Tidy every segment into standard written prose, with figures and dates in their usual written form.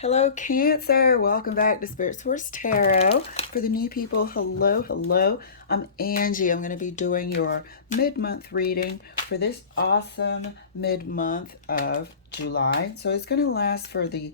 Hello, Cancer. Welcome back to Spirit Source Tarot. For the new people, hello, hello. I'm Angie. I'm going to be doing your mid-month reading for this awesome mid-month of July. So it's going to last for the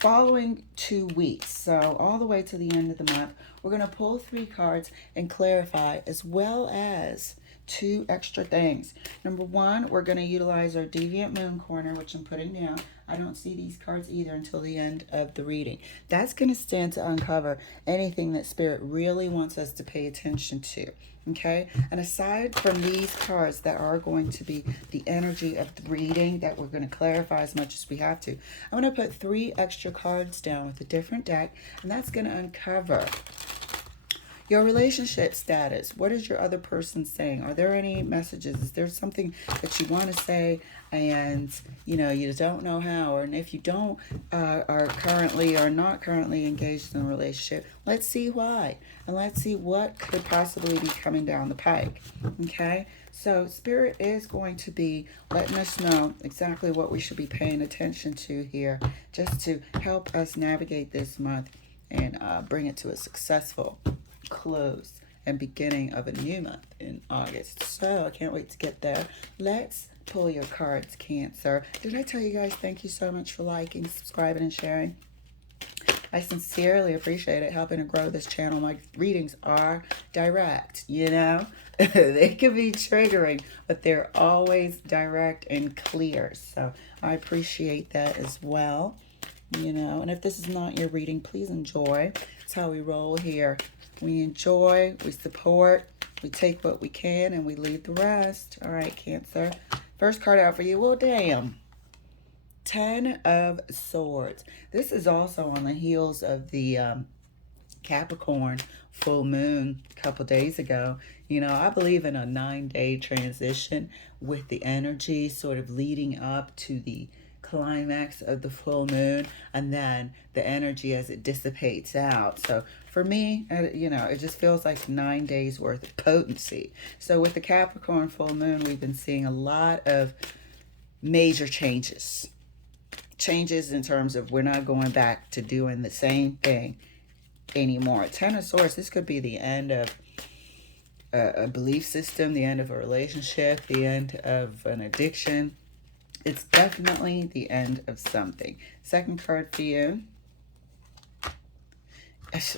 following 2 weeks. So all the way to the end of the month, we're going to pull 3 cards and clarify, as well as 2 extra things. Number 1, we're going to utilize our Deviant Moon Corner, which I'm putting down. I don't see these cards either until the end of the reading. That's going to stand to uncover anything that Spirit really wants us to pay attention to. Okay, and aside from these cards that are going to be the energy of the reading that we're going to clarify as much as we have to, I'm going to put 3 extra cards down with a different deck, and that's going to uncover your relationship status. What is your other person saying? Are there any messages? Is there something that you want to say and you don't know how? Or if you don't are currently or not currently engaged in a relationship, let's see why. And let's see what could possibly be coming down the pike. Okay? So Spirit is going to be letting us know exactly what we should be paying attention to here, just to help us navigate this month and bring it to a successful close and beginning of a new month in August. So I can't wait to get there. Let's pull your cards, Cancer. Did I tell you guys thank you so much for liking, subscribing, and sharing? I sincerely appreciate it, helping to grow this channel. My readings are direct, They can be triggering, but they're always direct and clear. So I appreciate that as well. And if this is not your reading, please enjoy. That's how we roll here. We enjoy, we support, we take what we can, and we leave the rest. All right, Cancer. First card out for you. Well, damn. 10 of Swords. This is also on the heels of the Capricorn full moon a couple days ago. I believe in a 9-day transition with the energy sort of leading up to the climax of the full moon, and then the energy as it dissipates out. So for me, it just feels like 9 days worth of potency. So with the Capricorn full moon, we've been seeing a lot of major changes in terms of we're not going back to doing the same thing anymore. 10 of Swords, this could be the end of a belief system, the end of a relationship, the end of an addiction. It's definitely the end of something. Second card for you.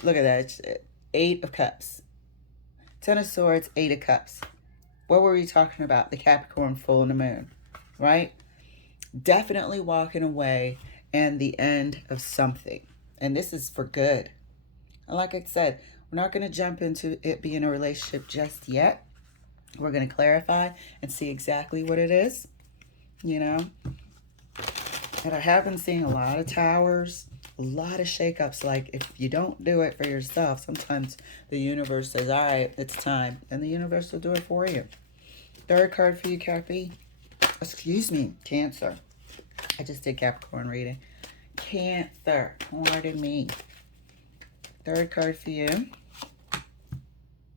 Look at that. It's 8 of Cups. 10 of Swords, 8 of Cups. What were we talking about? The Capricorn full moon, right? Definitely walking away and the end of something. And this is for good. And like I said, we're not going to jump into it being a relationship just yet. We're going to clarify and see exactly what it is. And I have been seeing a lot of towers, a lot of shakeups. Like if you don't do it for yourself, sometimes the universe says, all right, it's time. And the universe will do it for you. Third card for you, Cappy. Excuse me, Cancer. I just did Capricorn reading. Cancer, pardon me. Third card for you.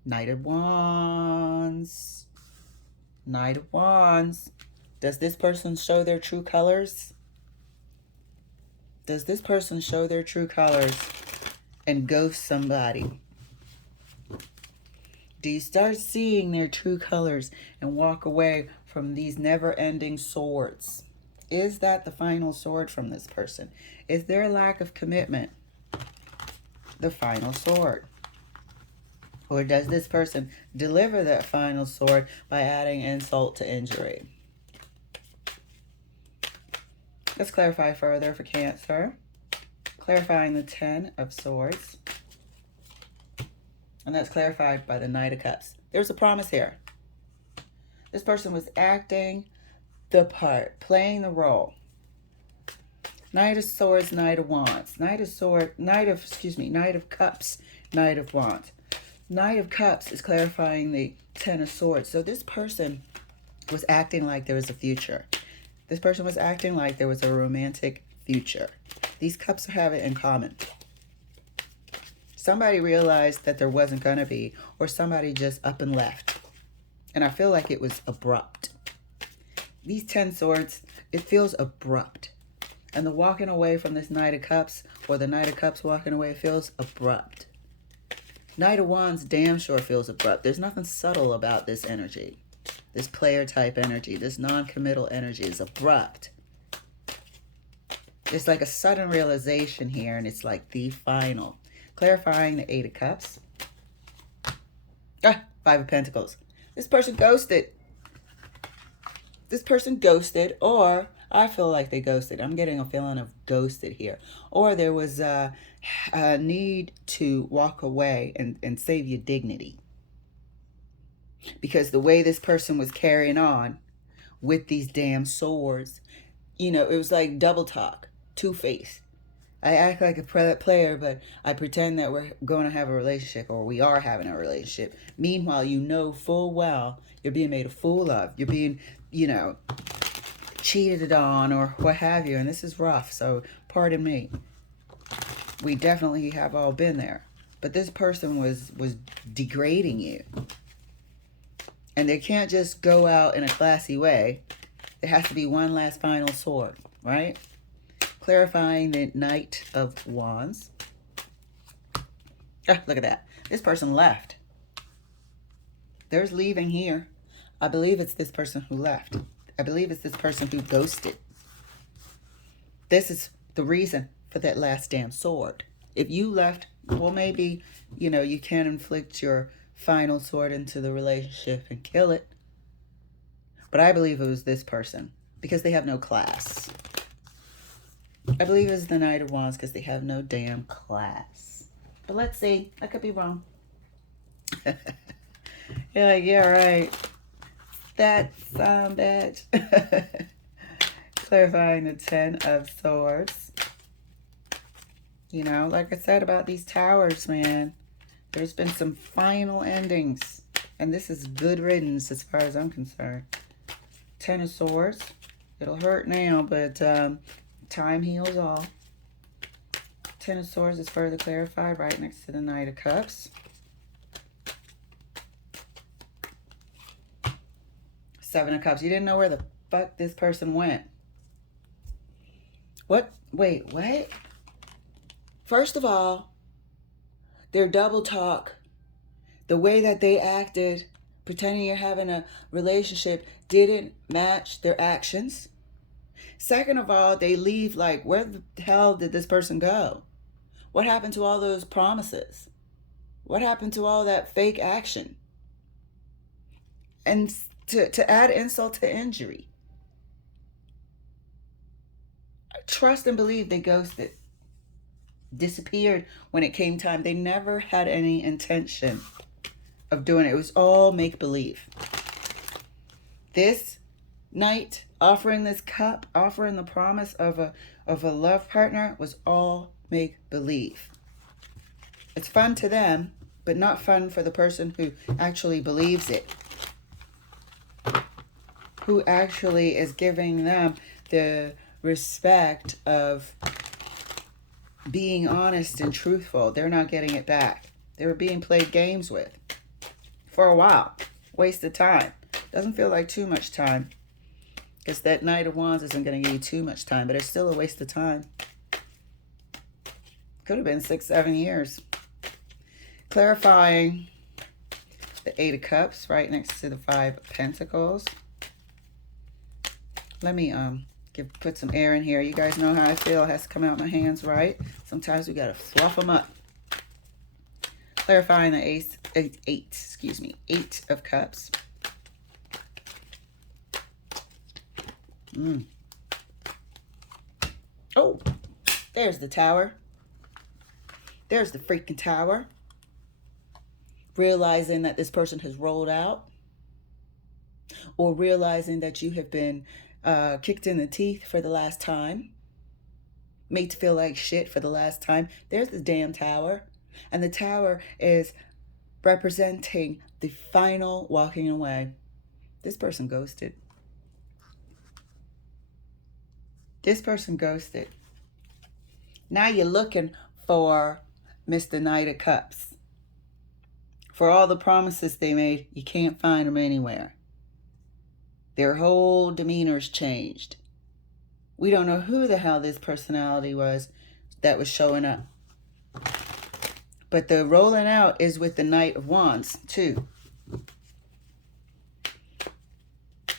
Knight of Wands. Knight of Wands. Does this person show their true colors? Does this person show their true colors and ghost somebody? Do you start seeing their true colors and walk away from these never-ending swords? Is that the final sword from this person? Is there a lack of commitment? The final sword. Or does this person deliver that final sword by adding insult to injury? Let's clarify further for Cancer. Clarifying the 10 of Swords. And that's clarified by the Knight of Cups. There's a promise here. This person was acting the part, playing the role. Knight of Swords, Knight of Wands. Knight of Cups, Knight of Wands. Knight of Cups is clarifying the 10 of Swords. So this person was acting like there was a future. This person was acting like there was a romantic future. These cups have it in common. Somebody realized that there wasn't going to be, or somebody just up and left. And I feel like it was abrupt. These 10 swords, it feels abrupt. And the walking away from this Knight of Cups, or the Knight of Cups walking away, feels abrupt. Knight of Wands damn sure feels abrupt. There's nothing subtle about this energy. This player type energy, this non-committal energy is abrupt. It's like a sudden realization here, and it's like the final. Clarifying the Eight of Cups. Five of Pentacles. This person ghosted. This person ghosted, or I feel like they ghosted. I'm getting a feeling of ghosted here. Or there was a need to walk away and save your dignity. Because the way this person was carrying on with these damn swords, you know, it was like double talk, two-faced. I act like a player, but I pretend that we're going to have a relationship, or we are having a relationship. Meanwhile, you know full well you're being made a fool of. You're being, you know, cheated on or what have you. And this is rough, so pardon me. We definitely have all been there. But this person was degrading you. And they can't just go out in a classy way. There has to be one last final sword, right? Clarifying the Knight of Wands. Look at that. This person left. There's leaving here. I believe it's this person who left. I believe it's this person who ghosted. This is the reason for that last damn sword. If you left, well, maybe, you know, you can inflict your final sword into the relationship and kill it. But I believe it was this person because they have no class. I believe it's the Knight of Wands because they have no damn class. But let's see. I could be wrong. You're like, yeah, right. That bitch. Clarifying the Ten of Swords. You know, like I said about these towers, man. There's been some final endings. And this is good riddance as far as I'm concerned. Ten of Swords. It'll hurt now, but time heals all. Ten of Swords is further clarified right next to the Knight of Cups. Seven of Cups. You didn't know where the fuck this person went. What? Wait, what? First of all, their double talk, the way that they acted, pretending you're having a relationship, didn't match their actions. Second of all, they leave like, where the hell did this person go? What happened to all those promises? What happened to all that fake action? And to add insult to injury, trust and believe they ghosted. Disappeared when it came time. They never had any intention of doing it. It was all make-believe. This Knight offering this cup, offering the promise of a love partner, was all make-believe. It's fun to them, but not fun for the person who actually believes it. Who actually is giving them the respect of being honest and truthful. They're not getting it back. They were being played games with for a while. Waste of time. Doesn't feel like too much time, because that Knight of Wands isn't going to give you too much time, but it's still a waste of time. Could have been 6-7 years. Clarifying the Eight of Cups right next to the Five of Pentacles. Let me put some air in here. You guys know how I feel. It has to come out my hands, right? Sometimes we got to fluff them up. Clarifying the Eight of Cups. Oh, there's the Tower. There's the freaking Tower. Realizing that this person has rolled out. Or realizing that you have been kicked in the teeth for the last time. Made to feel like shit for the last time. There's the damn Tower. And the Tower is representing the final walking away. This person ghosted. This person ghosted. Now you're looking for Mr. Knight of Cups. For all the promises they made, you can't find them anywhere. Their whole demeanor's changed. We don't know who the hell this personality was that was showing up. But the rolling out is with the Knight of Wands, too.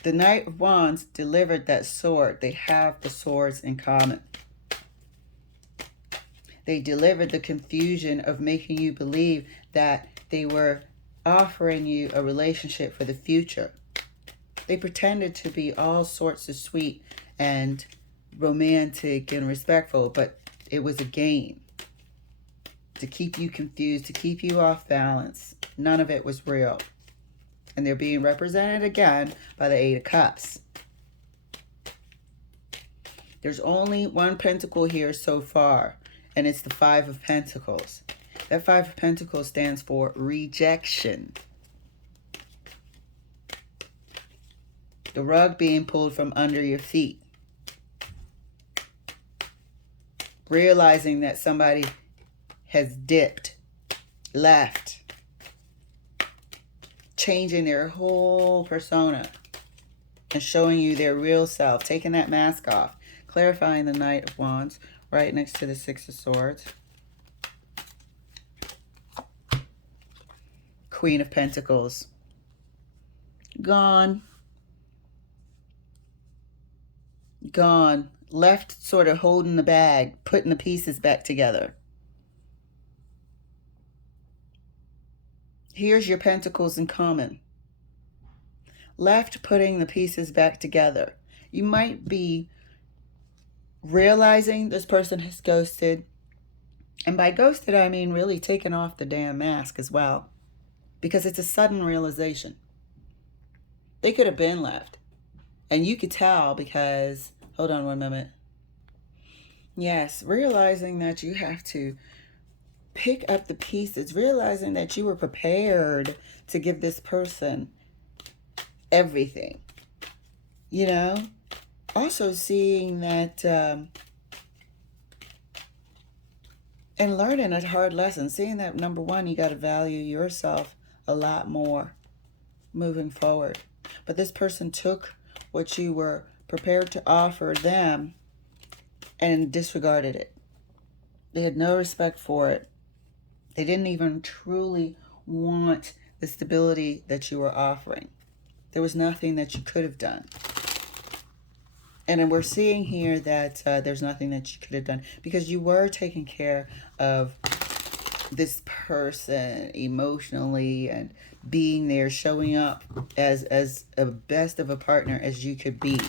The Knight of Wands delivered that sword. They have the swords in common. They delivered the confusion of making you believe that they were offering you a relationship for the future. They pretended to be all sorts of sweet and romantic and respectful, but it was a game to keep you confused, to keep you off balance. None of it was real. And they're being represented again by the Eight of Cups. There's only one pentacle here so far, and it's the Five of Pentacles. That Five of Pentacles stands for rejection. The rug being pulled from under your feet. Realizing that somebody has dipped, left, changing their whole persona and showing you their real self, taking that mask off, clarifying the Knight of Wands right next to the Six of Swords. Queen of Pentacles. Gone. Gone. Left sort of holding the bag, putting the pieces back together. Here's your pentacles in common. Left putting the pieces back together. You might be realizing this person has ghosted. And by ghosted, I mean really taking off the damn mask as well. Because it's a sudden realization. They could have been left. And you could tell because, hold on one moment. Yes, realizing that you have to pick up the pieces, realizing that you were prepared to give this person everything. You know? Also seeing that, and learning a hard lesson, seeing that, number one, you got to value yourself a lot more moving forward. But this person took what you were prepared to offer them and disregarded it. They had no respect for it. They didn't even truly want the stability that you were offering. There was nothing that you could have done. And then we're seeing here that there's nothing that you could have done because you were taking care of this person emotionally and being there, showing up as a best of a partner as you could be.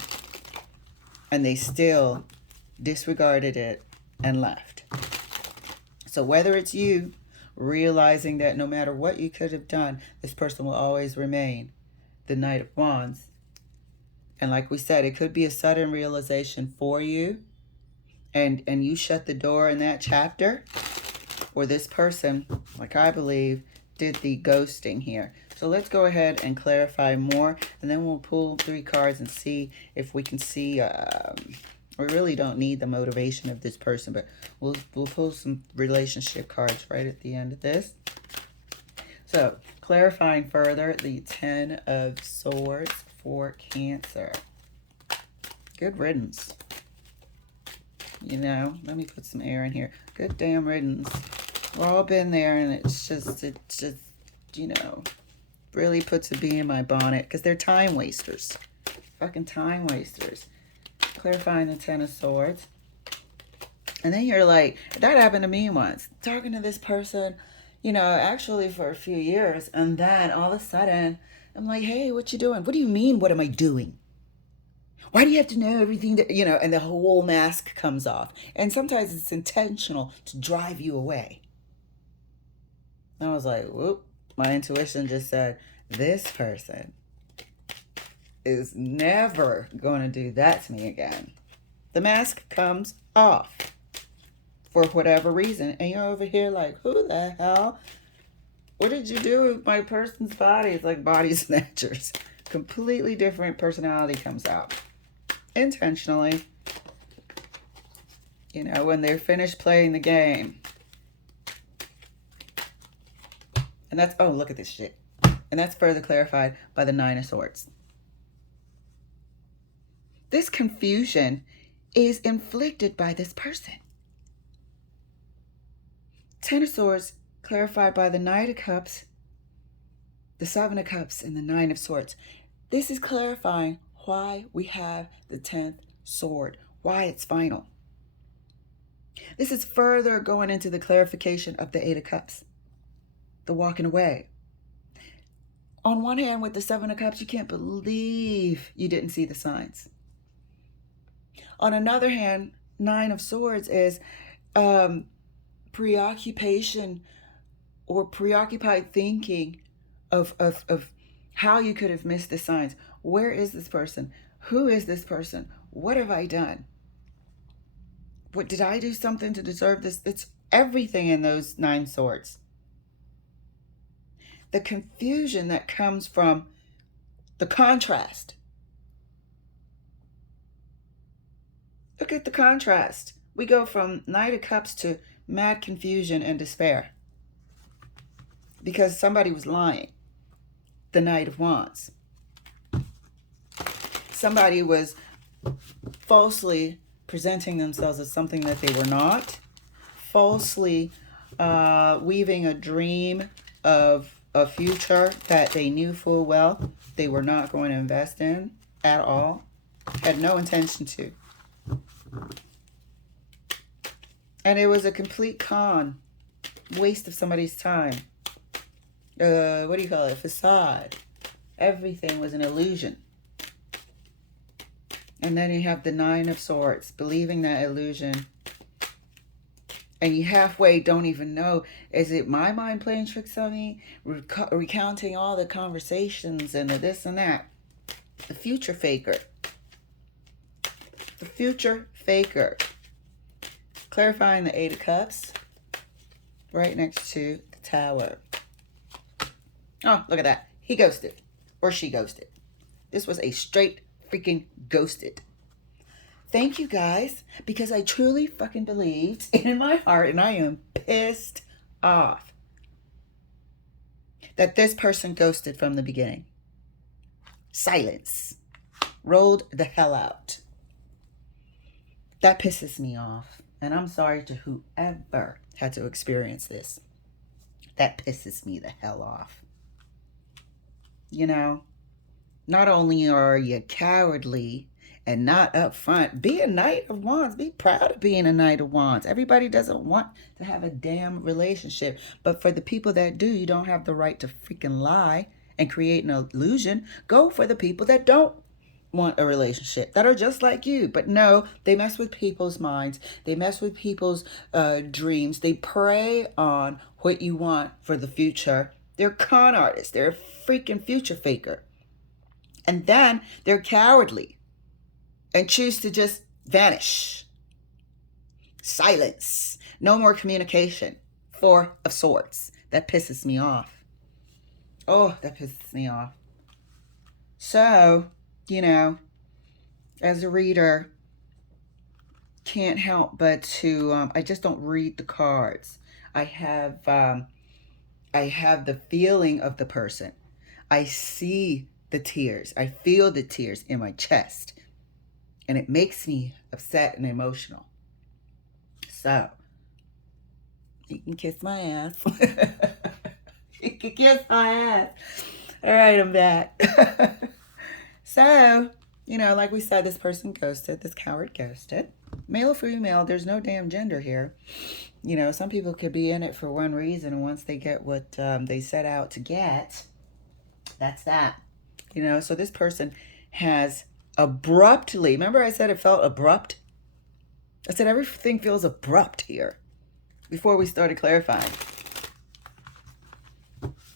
And they still disregarded it and left. So whether it's you realizing that no matter what you could have done, this person will always remain the Knight of Wands. And like we said, it could be a sudden realization for you. And you shut the door in that chapter. Or this person, like I believe, did the ghosting here. So let's go ahead and clarify more. And then we'll pull 3 cards and see if we can see... we really don't need the motivation of this person, but we'll pull some relationship cards right at the end of this. So, clarifying further, the 10 of Swords for Cancer. Good riddance. You know, let me put some air in here. Good damn riddance. We've all been there, and it's just, you know, really puts a bee in my bonnet because they're time wasters. Fucking time wasters. Clarifying the 10 of Swords. And then you're like, that happened to me once. Talking to this person, you know, actually for a few years. And then all of a sudden, I'm like, hey, what you doing? What do you mean, what am I doing? Why do you have to know everything that, you know, and the whole mask comes off. And sometimes it's intentional to drive you away. And I was like, whoop, my intuition just said, this person is never going to do that to me again. The mask comes off for whatever reason. And you're over here like, who the hell? What did you do with my person's body? It's like body snatchers. Completely different personality comes out. Intentionally. You know, when they're finished playing the game. And that's, oh, look at this shit. And that's further clarified by the 9 of Swords. This confusion is inflicted by this person. Ten of Swords clarified by the Knight of Cups, the Seven of Cups, and the Nine of Swords. This is clarifying why we have the 10th sword, why it's final. This is further going into the clarification of the Eight of Cups, the walking away. On one hand, with the Seven of Cups, you can't believe you didn't see the signs. On another hand, Nine of Swords is preoccupation or preoccupied thinking of how you could have missed the signs. Where is this person? Who is this person? What have I done? What did I do something to deserve this? It's everything in those 9 swords. The confusion that comes from the contrast. Look at the contrast. We go from Knight of Cups to mad confusion and despair because somebody was lying. The Knight of Wands. Somebody was falsely presenting themselves as something that they were not, falsely weaving a dream of a future that they knew full well they were not going to invest in at all, had no intention to. And it was a complete con, waste of somebody's time. What do you call it? Facade. Everything was an illusion. And then you have the Nine of Swords, believing that illusion. And you halfway don't even know, is it my mind playing tricks on me? Recounting all the conversations and the this and that. The future faker. The future faker. Clarifying the Eight of Cups. Right next to the Tower. Oh, look at that. He ghosted. Or she ghosted. This was a straight freaking ghosted. Thank you guys, because I truly fucking believed in my heart, and I am pissed off that this person ghosted from the beginning. Silence. Rolled the hell out. That pisses me off. And I'm sorry to whoever had to experience this. That pisses me the hell off. You know, not only are you cowardly and not upfront, be a Knight of Wands. Be proud of being a Knight of Wands. Everybody doesn't want to have a damn relationship. But for the people that do, you don't have the right to freaking lie and create an illusion. Go for the people that don't want a relationship, that are just like you. But no, they mess with people's minds. They mess with people's dreams. They prey on what you want for the future. They're con artists. They're a freaking future faker. And then they're cowardly and choose to just vanish. Silence. No more communication. Four of Swords. That pisses me off. Oh, that pisses me off. So, you know, as a reader, can't help but to, I just don't read the cards. I have the feeling of the person. I see the tears. I feel the tears in my chest. And it makes me upset and emotional. So, you can kiss my ass. You can kiss my ass. All right, I'm back. So, you know, like we said, this person ghosted. This coward ghosted. Male or female, there's no damn gender here. You know, some people could be in it for one reason, and once they get what they set out to get, that's that. You know, so this person has abruptly, remember I said it felt abrupt? I said everything feels abrupt here before we started clarifying.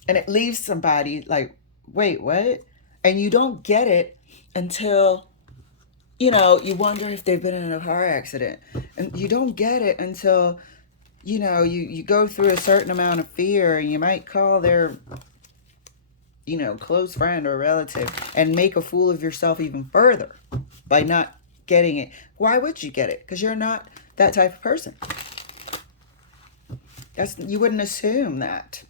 And it leaves somebody like, wait, what? And you don't get it until, you know, you wonder if they've been in a car accident. And you don't get it until, you know, you go through a certain amount of fear, and you might call their, you know, close friend or relative and make a fool of yourself even further by not getting it. Why would you get it? Because you're not that type of person. You wouldn't assume that.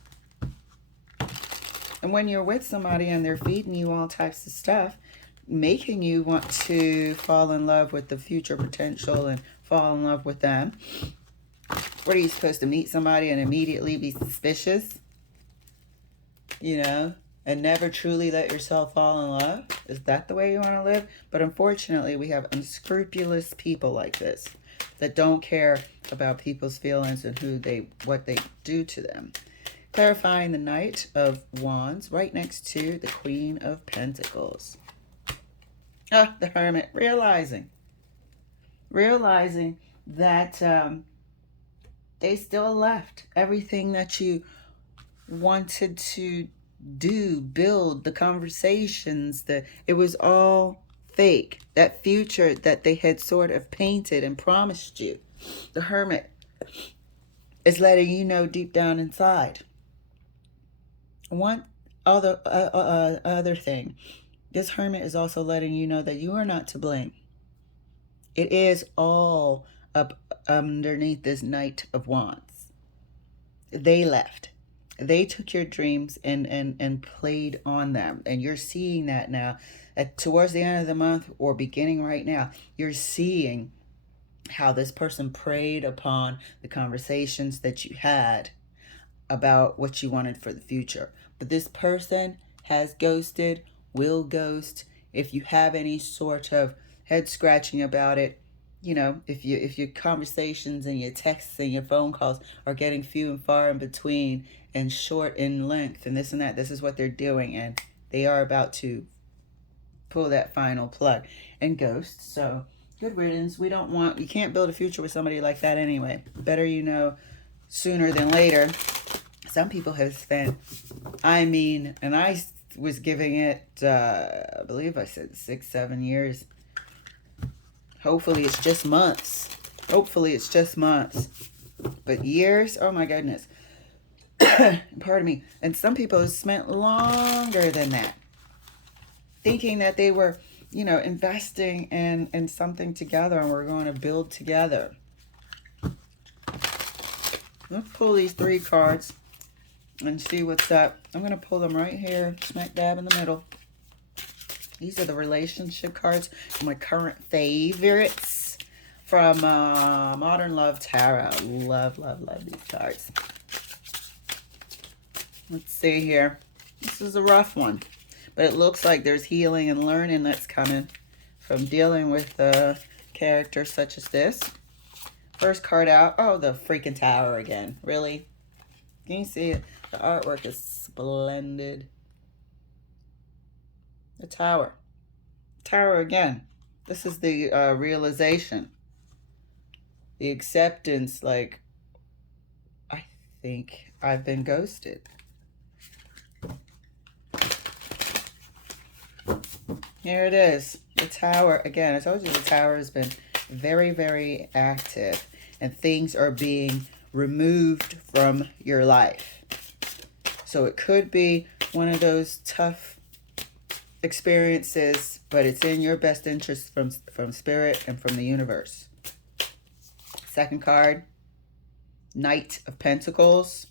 And when you're with somebody and they're feeding you all types of stuff, making you want to fall in love with the future potential and fall in love with them. What are you supposed to meet somebody and immediately be suspicious? You know, and never truly let yourself fall in love? Is that the way you want to live? But unfortunately, we have unscrupulous people like this that don't care about people's feelings and what they do to them. Clarifying the Knight of Wands right next to the Queen of Pentacles. Ah, the Hermit, realizing that they still left everything that you wanted to do, build, the conversations, it was all fake. That future that they had sort of painted and promised you. The Hermit is letting you know deep down inside. One other thing, this Hermit is also letting you know that you are not to blame. It is all up underneath this Knight of Wands. They left. They took your dreams and played on them. And you're seeing that now. Towards the end of the month or beginning right now, you're seeing how this person preyed upon the conversations that you had about what you wanted for the future. But this person has ghosted, will ghost. If you have any sort of head scratching about it, you know, if your conversations and your texts and your phone calls are getting few and far in between and short in length and this and that, this is what they're doing, and they are about to pull that final plug and ghost. So good riddance. You can't build a future with somebody like that anyway. Better you know sooner than later. Some people have spent, and I was giving it, I believe I said 6-7 years. Hopefully it's just months. But years, oh my goodness. Pardon me. And some people have spent longer than that, thinking that they were, investing in something together and we're going to build together. Let's pull these 3 cards and see what's up. I'm going to pull them right here, smack dab in the middle. These are the relationship cards, my current favorites from Modern Love Tarot. Love these cards. Let's see here. This is a rough one, but it looks like there's healing and learning that's coming from dealing with a character such as this. First card out. Oh, the freaking Tower again. Really? Can you see it? The artwork is splendid. The Tower. Tower again. This is the realization. The acceptance, like, I think I've been ghosted. Here it is. The Tower. Again, I told you the Tower has been very, very active. And things are being removed from your life. So it could be one of those tough experiences, but it's in your best interest from Spirit and from the universe. Second card, Knight of Pentacles.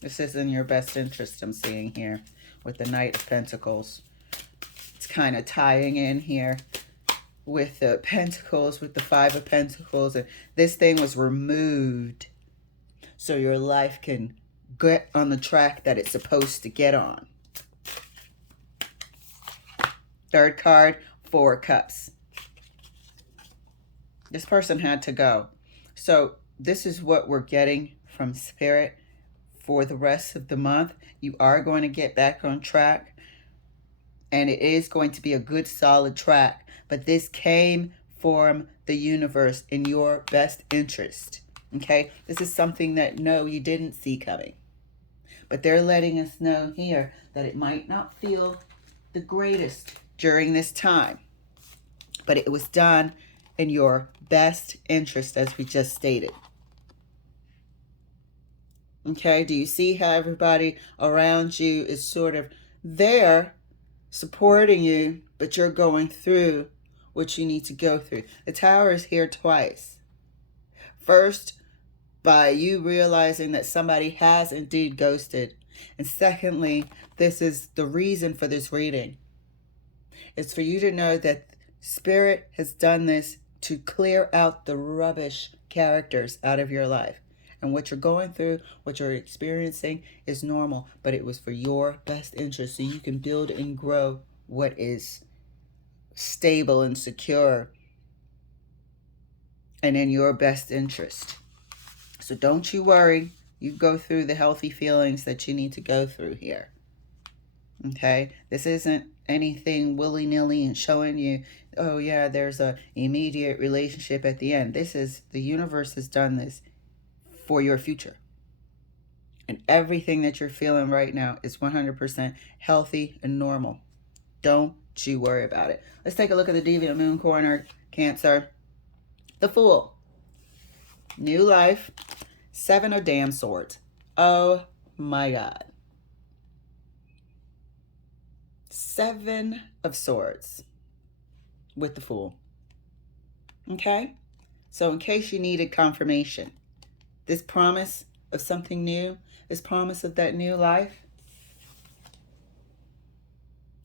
This is in your best interest, I'm seeing here, with the Knight of Pentacles. It's kind of tying in here with the Pentacles, with the Five of Pentacles. And this thing was removed so your life can get on the track that it's supposed to get on. Third card, Four of Cups. This person had to go. So this is what we're getting from Spirit for the rest of the month. You are going to get back on track, and it is going to be a good solid track, but this came from the universe in your best interest. Okay, this is something that you didn't see coming, but they're letting us know here that it might not feel the greatest during this time, but it was done in your best interest, as we just stated. Okay, do you see how everybody around you is sort of there supporting you, but you're going through what you need to go through? The Tower is here twice. First, by you realizing that somebody has indeed ghosted, And secondly, this is the reason for this reading. It's for you to know that Spirit has done this to clear out the rubbish characters out of your life. And what you're going through, what you're experiencing is normal, but it was for your best interest so you can build and grow what is stable and secure and in your best interest. So don't you worry. You go through the healthy feelings that you need to go through here. Okay? This isn't anything willy-nilly and showing you, oh yeah, there's a immediate relationship at the end. This is, the universe has done this for your future. And everything that you're feeling right now is 100% healthy and normal. Don't you worry about it. Let's take a look at the Deviant Moon corner, Cancer. The Fool. New life. 7 of Damn Swords. Oh my God. 7 of Swords with the Fool. Okay? So in case you needed confirmation, this promise of something new, this promise of that new life,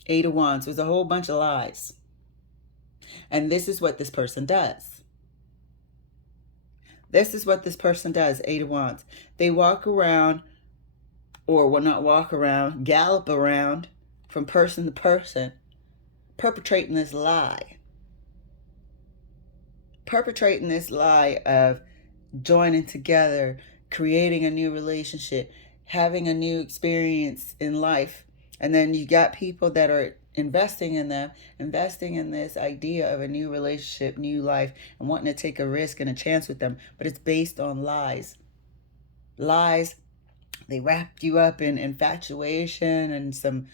8 of Wands was a whole bunch of lies. And this is what this person does. This is what this person does, 8 of Wands. They walk around, or will not walk around, gallop around from person to person, perpetrating this lie. Perpetrating this lie of joining together, creating a new relationship, having a new experience in life. And then you got people that are investing in them, investing in this idea of a new relationship, new life, and wanting to take a risk and a chance with them. But it's based on lies. Lies. They wrap you up in infatuation and some,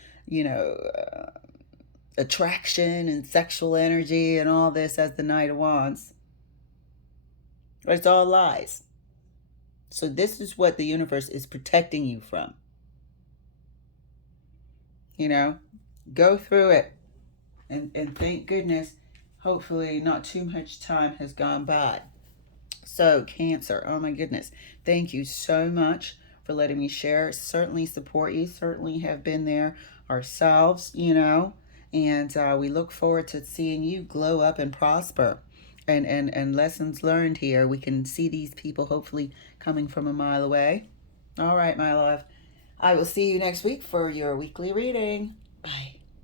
attraction and sexual energy and all this as the Knight of Wands. But it's all lies. So this is what the universe is protecting you from. Go through it. And thank goodness, hopefully not too much time has gone by. So Cancer, oh my goodness. Thank you so much for letting me share. Certainly support you. Certainly have been there ourselves, And we look forward to seeing you glow up and prosper. And lessons learned here. We can see these people hopefully coming from a mile away. All right, my love. I will see you next week for your weekly reading. Bye.